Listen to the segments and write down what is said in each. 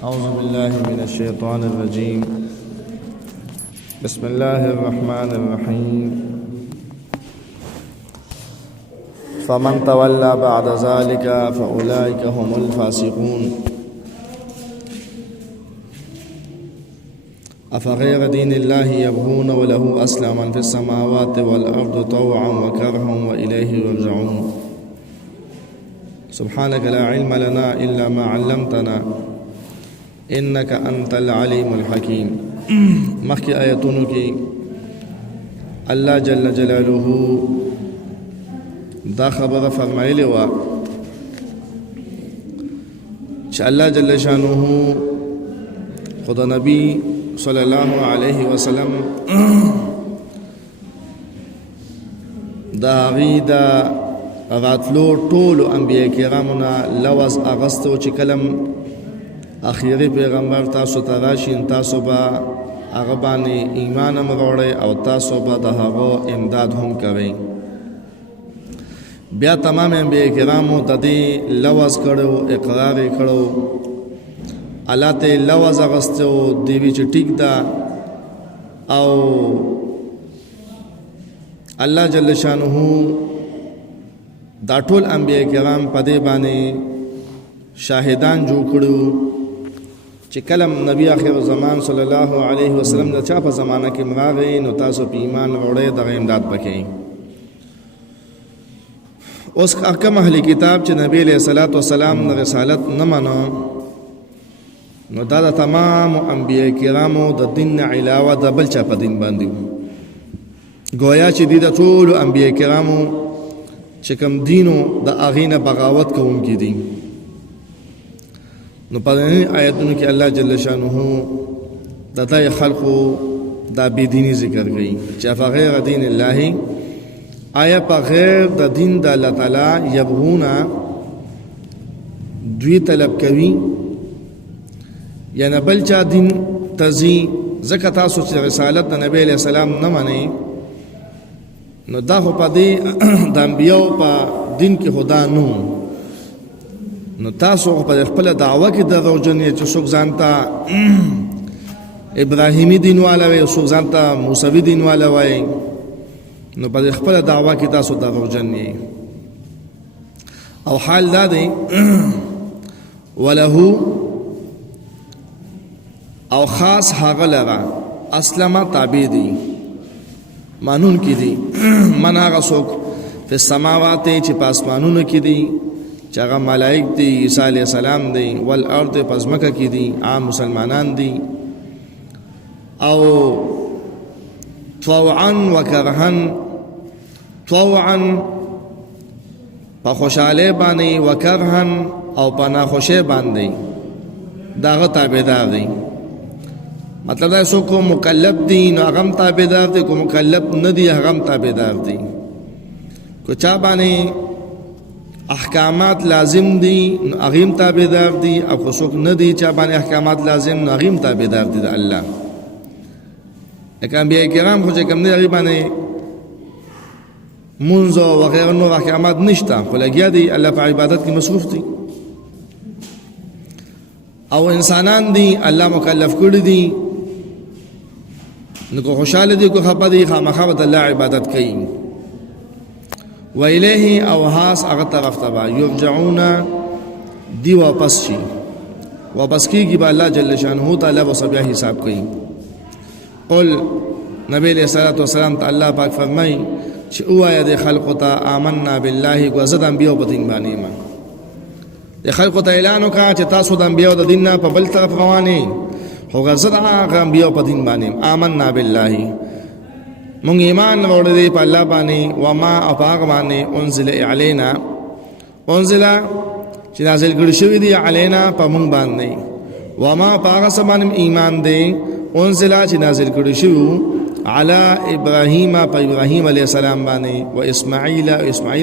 أعوذ بالله من الشيطان الرجيم. بسم الله الرحمن الرحيم. فمن تولى بعد ذلك فأولئك هم الفاسقون. أفغير دين الله يبغون وله أسلم من في السماوات والأرض طوعا وكرها وإليه يرجعون. سبحانك لا علم لنا إلا ما علمتنا إنك أنت العليم الحكيم. مخي آياتونك الله جل جلاله دا خبر فرمائلی وا چې الله جل شانه خدا نبی صلی الله علیه وسلم دا غیدا راتلو ټول انبیاء کرامنا لوز اغستو چې کلم اخیری پیغمبر تاسو ته راشي تاسو به هغه باندې ایمان مروړی او تاسو به د هغه امداد هم کوئ. بیا تمام انبیاء کرامو د دې لوز کړو اقرار کړو الله ته لوز اغستو دیوی چې ټیک ده او الله جل شانه دا ټول انبیاء کرام په دې باندې شاهدان جوړ کړو چې کلم نبی آخر زمان صلی الله علیه وسلم د چا په زمانہ کې مراغی نو تاسو په ایمان وروړی دغه امداد وکړئ. اوس کوم اهل کتاب چې نبی علیہ الصلوۃ والسلام د رسالت نه منو نو دا د تمام انبیاء کرامو د دین علاوه د بل چا په دین باندې گویا چې د ټول انبیاء کرامو چې کوم دینو د اغینه بغاوت کوونکي دي. نو په دې آیتونو کې الله جل شانه د دای خلقو دا بيدینی ذکر کوي چې فغیر دین الله آیا په غیر د دین د الله تعالی یبغونا دوی طلب کوي یا نه بل چا دین تزي زکه تاسو چې رسالت د نبی علیہ السلام نه منئ نو دا خو په دې د انبیو په دین کې خدا نو تاسو په خپل دعوه کې د روجنې چې څوک ځانته ابراهیمی دین والا وي څوک ځانته موسوي دین والا وي نو په خپل دعوه کې تاسو د روجنې او حال دا دی وله او خاص هغه لغه اسلمه تابع دي مانون کې دي من هغه څوک په سماوات چې په اسمانونو کې دي چې هغه ملائک دي عیسی علیہ السلام دي والارض پزمکه کې دي عام مسلمانان دي او طوعا وکرها طوعا په خوشاله باندې وکرها او په ناخوشي باندې داغه تابعدار دي. مطلب دا سو کو مکلف دي نو هغه تابعدار دي کو مکلف نه دي هغه تابعدار دي. کو چا باندې احکامات لازم دي نو هغه تابعدار دي او کو څوک نه دي چا باندې احکامات لازم نو هغه تابعدار دي د الله. لکه انبیاء کرام خو چې کوم نه هغه باندې منځ او غیر نو احکامات نشته خو لګیا دي الله په عبادت کې مصروف دي او انسانان دي الله مکلف کړی دي نو کو خوشاله دي کو خپه دي خامخا د الله عبادت کوي. و الیه او هاس هغه طرف ته یرجعون دی واپس شي واپس کیږي به الله جل شانه تعالی به بیا حساب کوي. قل نبی علیہ الصلوۃ والسلام ته الله پاک فرمای چې اوایا د خلق ته آمنا بالله غزد انبیاء په دین باندې ما د خلق ته اعلان وکړه چې تاسو د انبیاء د دین په بل طرف رواني هو غزد هغه انبیاء په دین باندې آمنا بالله مونږ ایمان وروړو په الله باندې و ما افاق باندې انزل علینا انزل چې نازل کړي شوی دی علینا په مونږ باندې و ما پاغه سبحان ایمان دی انزل چې نازل کړي شو علی ابراهیم په ابراهیم علیه السلام باندې و اسماعیل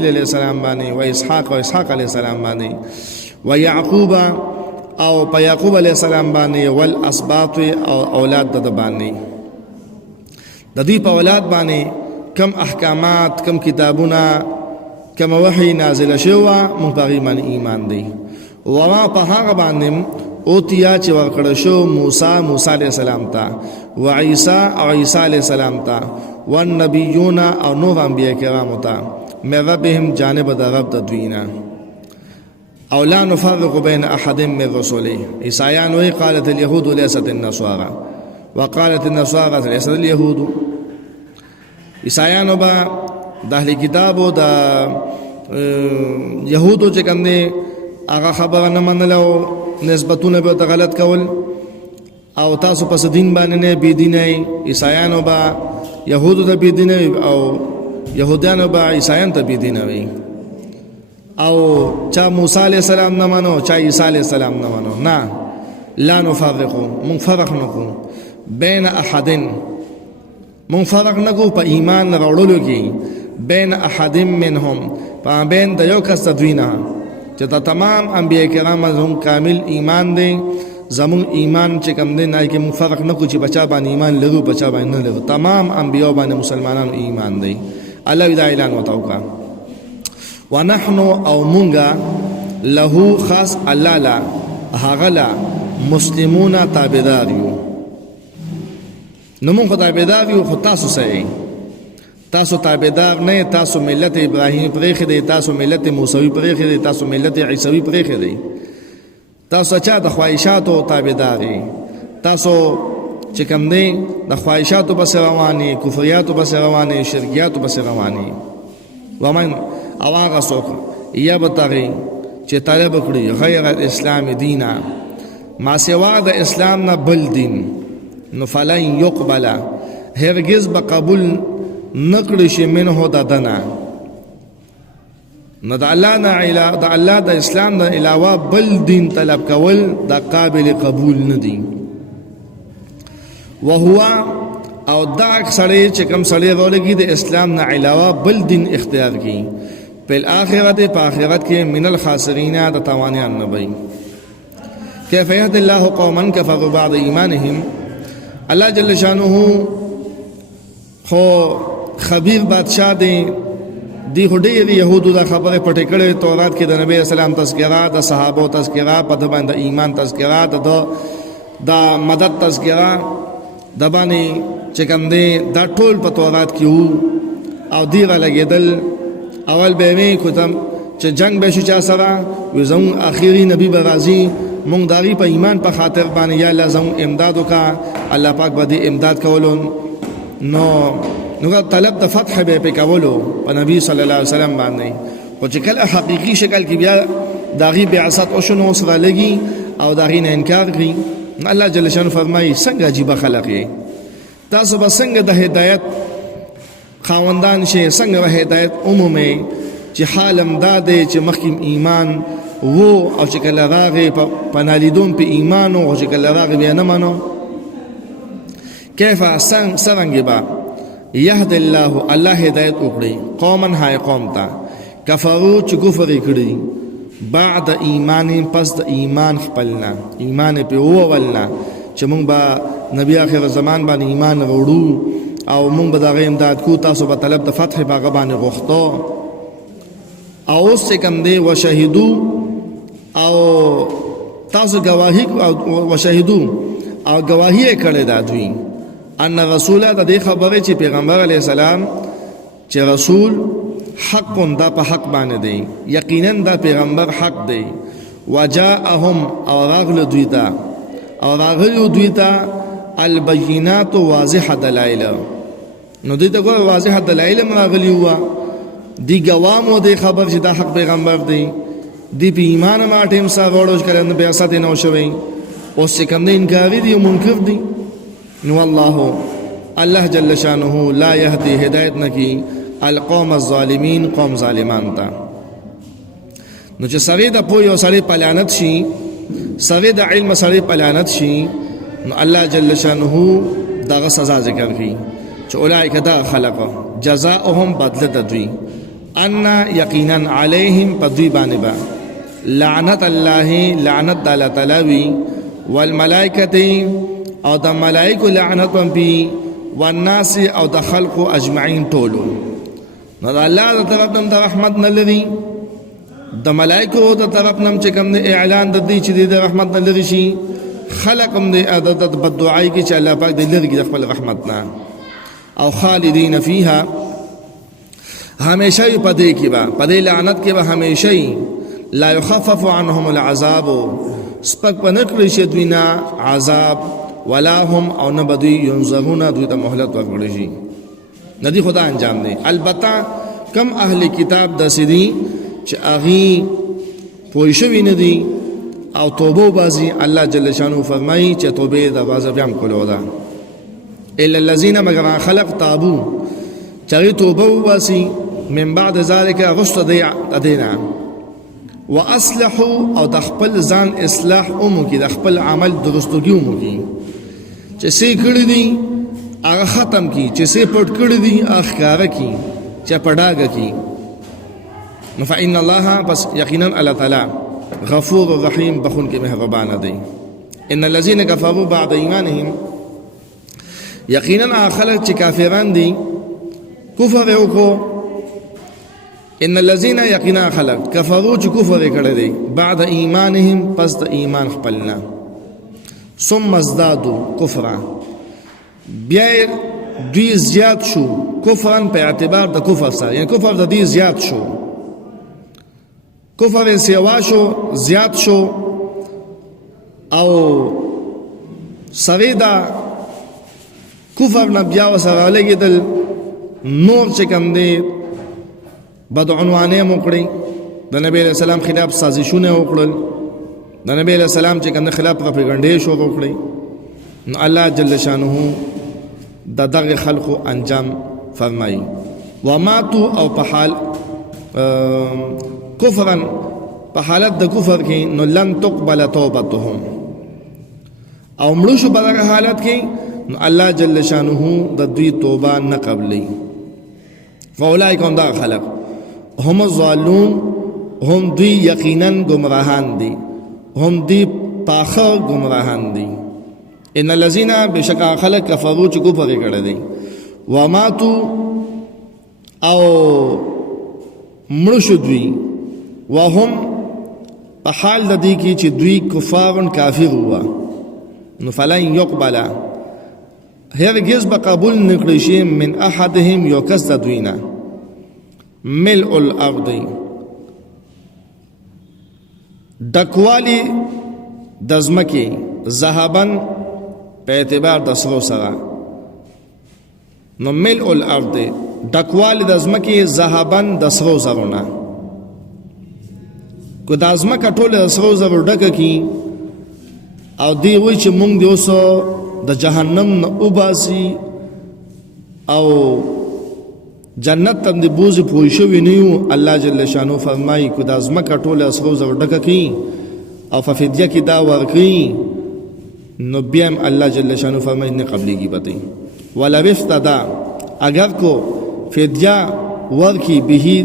علیه السلام باندې و اسحاق علیه السلام باندې و یعقوب او په یعقوب علیه السلام باندې والاسباط او اولاد د باندې د دې په اولاد باندې کم احکامات کم کتابونه کم وحی نازل شوی مونږ په ایمان دی و ما په هغه باندې اوتیا چې ورکړه شو موسی علیہ السلام ته و عیسی او عیسی علیہ السلام ته والنبیون او نور انبیاء کرامو ته من ربهم جانب د رب د دوینا او لا نفرق بین احد من رسله. عیسایان وی قالت اليهود ليست النصارى وقالت النصارى ليست اليهود. عیسایانو با د اهل کتابو د یهودو چې کوم دي هغه خبره نه منلو، نسبتونه به غلط کول او تاسو پس دین باندې نه بی دیني. عیسایانو با یهودو ته بی دیني او یهودانو با عیسایان ته بی دیني او چا موسی علیہ السلام نه منو چا عیسی علیہ السلام نه منو. نه لا نفرقو، من فرق نکو بین احدن، من فرق نکو په ایمان راوړلو کې بین احد منهم، په بین د یو کس دوینا چې دا تمام انبیاء کرام هم کامل ایمان دی. زمون ایمان چې کوم دی نه کې من فرق نکو چې بچا باندې ایمان لرو بچا باندې نه لرو، تمام انبیاء باندې مسلمانانو ایمان دی. الله دا اعلان وتوکا ونحن او مونږه له خاص الله لا هغلا مسلمون تابعدار یو. نو مونږ تابعدار یو، خو تاسو سره تاسو تابعدار نه، تاسو ملت ابراهیم پرېخې دی، تاسو ملت موسی پرېخې دی، تاسو ملت عیسی پرېخې دی. تاسو چا د خواهشاتو تابعداري، تاسو چې کوم دی د خواهشاتو بس رواني، کفریاتو بس رواني، شرکیاتو بس رواني. ومن او هغه څوک یبتغي چې طلب کړي غیر الاسلام دینا، ما سوا د اسلام نه بل دین، نو فلن يقبل، هرگز به قبول نکړي شي منه ددنه. نو د الله نه د الله د اسلام نه علاوه بل دین طلب کول دا قابل قبول نه دي. وهو او دا سړی چې کوم سړی ورولږي د اسلام نه علاوه بل دین اختیار کړي، په آخرت په آخرت کې من الخاسرین د تاوانیان نه وي. کیف یهدی الله قوما کفروا بعد ایمانهم. الله جل شانه خو خبیر بادشاہ دی هډې يهودو دا خبره پټې کړې. تورات کې د نبی اسلام تذکرہ، د صحابه تذکرہ، په د باندې ایمان تذکرہ، د مدد تذکرہ د باندې چې کوم دی دا ټول په تورات کې وو. او دی را لګېدل اول به وی کوتم چې جنگ به شو چا سره، زمون اخیری نبی به راځي، مونږ داغي په ایمان په خاطر باندې یا لازم امداد وکا، الله پاک به دې امداد کولون. نو طلب د فتح به په کولو په نبی صلی الله علیه وسلم باندې. او چې کله حقيقي شکل کې بیا داغي بعثت او شنو سره لګي او داغي نه انکار کوي، الله جل شانه فرمایي څنګه عجیب خلق یې، تاسو به څنګه د هدایت خاوندان شي، څنګه به هدایت عمومي چې حالم داده چې مخکې ایمان وو او چې کله راغی په نالیدون په ایمان او چې کله راغی بیا نه منو. کیف څنګه به یهد الله هدایت وکړي قوما های قوم ته کفرو چې کفر کړي بعد ایمان پس د ایمان خپلنا، ایمان په اولنا چې مونږ به نبی آخر زمان باندې ایمان وروړو او مونږ به دغه امداد کو، تاسو به طلب د فتح باغ باندې غوښتو. او اوس کوم دی وشهدو او تاسو گواهی او وشهدو او گواهی کړی دا دوی ان رسول د خبره چې پیغمبر علی السلام چې رسول حق دا په حق باندې دی، یقینا دا پیغمبر حق دی. وجاءهم او راغلو دوی ته البینات واضح دلائل. نو دوی ته ګور واضح دلائل راغلی و، دی ګوامو دی خبر چې دا حق پیغمبر دی، دی په ایمان ما ټیم سره وروش کړي بیا ساتي نو شوی، اوس کوم دی انکاری دی او منکر دی. نو الله جل شانه لا يهدي هدایت نکی القوم الظالمین، قوم ظالمان تا. نو چې سړی د پوی او سړی پلانت شي، سړی د علم سړی پلانت شي، نو الله جل شانه دغه سزا ذکر کړي چې اولئک دا خلق جزاؤهم بدل د دوی ان یقینا علیهم پدوی باندې با لعنت الله، لعنت الله تعالی والملائکه او د ملائکه لعنت بي والناس او د خلق اجمعین ټولو. نو الله د طرف د رحمت نه لري د ملائکو د طرف نم چې کوم دی اعلان د دې چې د رحمت نه لري شي خلق هم دی د بد دعای کې چې الله پاک دې لري د خپل رحمت نه او خالدین فیها همیشه په دې کې به په دې لعنت کې به همیشه لا يخفف عنهم العذاب سپک په نکړي شي دوی نه عذاب ولا هم او نه بدوی ينظرون دوی ته مهلت ورکړي شي ندی خدا انجام دی البته کم اهل کتاب د سدي چې اغي پوښوي نه دي او توبه بازي الله جل شانو فرمایي چې توبه د بازه بیا کولو ده الا الذين مگر خلق تابو چې توبه باسي من بعد ذلك غشت دینا واصلحوا او د خپل ځان اصلاح اومو کې د خپل عمل درستګي اومو کې چې سې کړی دي هغه ختم کی چې سې پټ کړی دي هغه ښکارا کی چې پډاګه کی نو فإن الله بس یقینا الله تعالی غفور رحیم بخون کې مهربان دی ان الذين كفروا بعد ایمانهم یقینا خلک چې کافران دي کفر وکړو ان الذين يقينا خلق كفروا چې کفر کړی دی بعد ایمانهم پس د ایمان خپلنا ثم ازدادوا کفرا بیا دوی زیات شو کفرن په اعتبار د کفر سره یعنی کفر د دې زیات شو کفر سیوا شو زیات شو او سویدا کفر نه بیا وسره لګیدل نور چې کوم دی بدعنوانه مکړي د نبی له سلام خلاف سازشونه وکړل د نبی له سلام چې کوم خلاف پروپاګاندا شو وکړي نو الله جل شانه د دغه خلقو انجام فرمایي وماتوا او په حال کفرن په حالت د کفر کې نو لن تقبل توبتهم او مړو شو په دغه حالت کې نو الله جل شانه د دوی توبه نه قبلي فاولئک هم دا خلق هم الظالون هم دی یقینا گمراهان دی هم دی پاخه گمراهان دی ان الذين بشکا خلق کفروا چې کفر کړی دی وماتوا او مړو دوی وهم په حال د دې کې چې دوی کفارن کافر هوا نو فلن يقبل هرگز به قبول نکړي شي من احدهم یو کس د دوی نه ملء الارض دکوالی دزمکی ذهبن په اعتبار د سرو سره نو ملء الارض دکوالی دزمکی ذهبن د سرو زرونه کو د ازمکه ټوله د سرو زرو ډکه کی او دی وی چې مونږ دی اوسو د جهنم نه وباسي او جنت تم دی بوز پوښوي نیو الله جل شانو فرمایي کو د ازمکه ټوله اسرو زو ډکه کی او ففدیه کی دا ورکی نو بیم الله جل شانو فرمایي نه قبليږي بته ولا بفتدا اگر کو فدیه ورکی به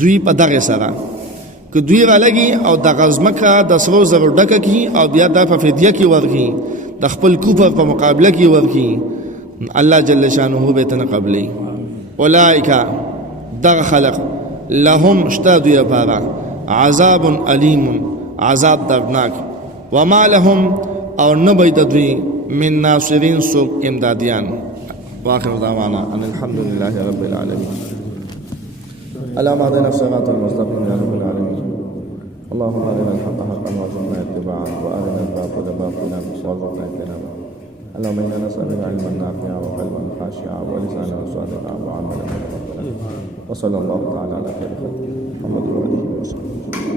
دوی په دغه سره که دوی ولګي او د غزمکه د اسرو زو ډکه کی او بیا د ففدیه کی ورکی د خپل کوفر په مقابله کې ورکی الله جل شانه به تن قبلي اولئک دغ خلق لهم اشتادوا يبارا عذاب علیم عذاب دردناک وما لهم او نبید دوی من ناصرین سوق امدادیان واخر دعوانا ان الحمد لله رب العالمين اللهم اهدنا الصراط المستقيم يا رب العالمين اللهم ارنا الحق حقا وارزقنا اتباعه وارنا الباطل باطلا وارزقنا اجتنابه اللهم انا نسالك علما نافعا وقلبا خاشعا ولسانا صادقا وعملا متقبلا وصلى الله تعالى على خير خلقه محمد وعلى اله وصحبه